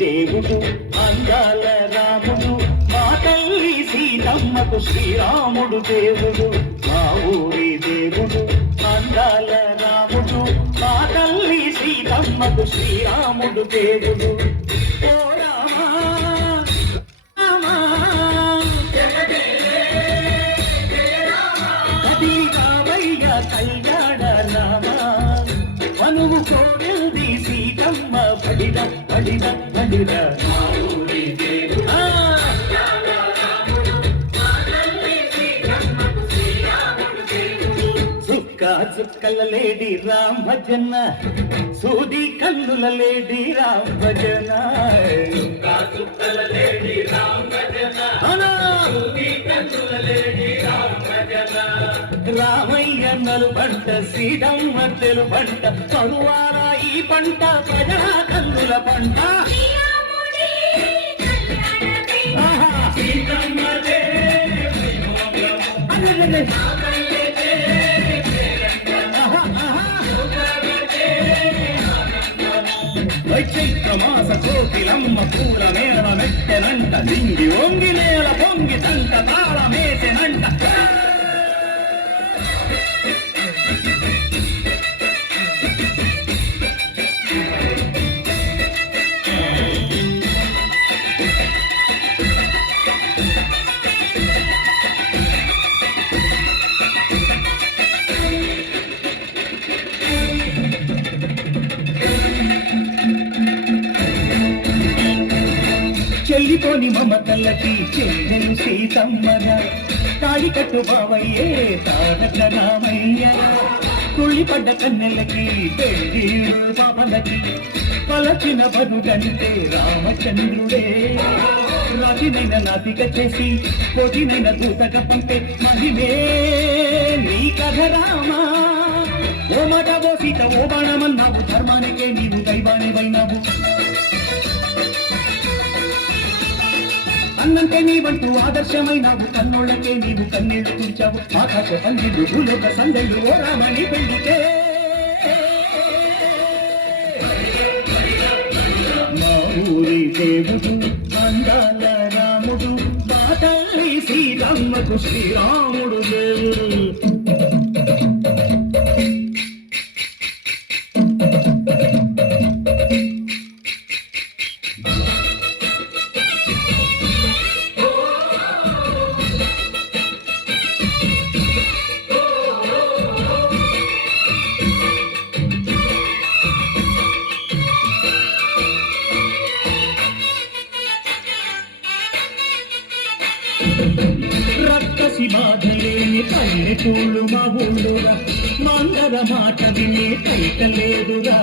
దేవుడు అందాల రాముడు మా తల్లి సీతమ్మకు శ్రీరాముడు దేవుడు. మా ఊరి దేవుడు అందాల రాముడు మా తల్లి సీతమ్మకు శ్రీరాముడు దేవుడు. ఓ రామా కది రామయ్య కళ్యాణ రామా మనువు కోరింది సీతమ్మ పడిద పడిద పడిద. చుక్కల లేడి రామ్ భజన సూది కన్నుల లేడి రామ్ భజన. చుక్కల లేడి రామ్ భజన సూది కన్నుల లేడి రామ్ భజన. రామయ్య నలుబంట సీతమ్మ తెలుబంట కరువాల ఈ పంట ప్రజా కన్నుల పంట. చైత్రమాస కోకిలమ్మ పూల మేళ మెట్టెనంట దింగి ఒంగి నేల పొంగి తంట తాళమేసెనంట. చెల్లిపోని మమతలకి చెల్లెలు సీతమ్మన తాడి కట్టు బావయ్యే తారక రామయ్య. కుళ్ళిపడ్డ కన్నెలకి పెళ్లి పాపలకి పలచిన బరుగంటే రామచంద్రుడే. రాజునైన నాతిక చేసి కోటినైన దూతక పంపే మహిమే నీ కథ రామా. ఓ మాట ఓ సీత ఓ బాణమన్నావు ధర్మానికే నీవు దైవానివైనావు. అన్నంటే నీవంటూ ఆదర్శమైనావు కన్నోళ్ళకే నీవు కన్నీళ్లు తుడిచావు. ఆకాశ పందిళ్ళు భూలోక సందళ్ళు ఓ రామని పెళ్లికే. మా ఊరి దేవుడు అందాల రాముడు మా తల్లి సీతమ్మకు శ్రీరాముడు దేవుడు. రక్కసి బాధలేని పల్లెటూళ్ళు మా ఊళ్ళురా మందర మాట విని కైకలేదురా.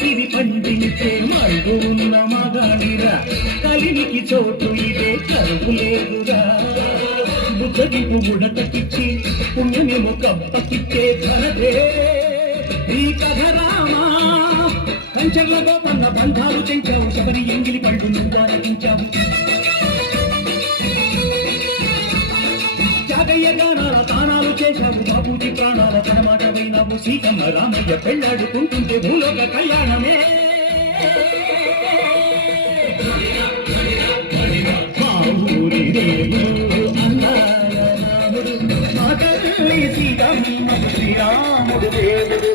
సిరి పండించే మళ్ళు ఉన్న మగాడిరా కలినికి చోటు ఇదే కరువులేదురా. బుద్ధగిపు బుడతకిచ్చి పుణ్యమేమో కప్పకిచ్చే ధనదే ఈ కథ రామా. కంచెర్ల గోపన్న బంధాలు చెంచావు శబరి ఎంగిలి పళ్ళు నువ్వు ఆరగించావు. జాగయ్య గానాల తానాలు చేశావు బాబూజీ ప్రాణాల తనమాట వైనావు. సీతమ్మ రామయ్య పెళ్ళాడుకుంటుంటే భూలోక కళ్యాణమే. మా ఊరి దేవుడు అందాల రాముడు మా తల్లి సీతమ్మ శ్రీరాముడు దేవుడు.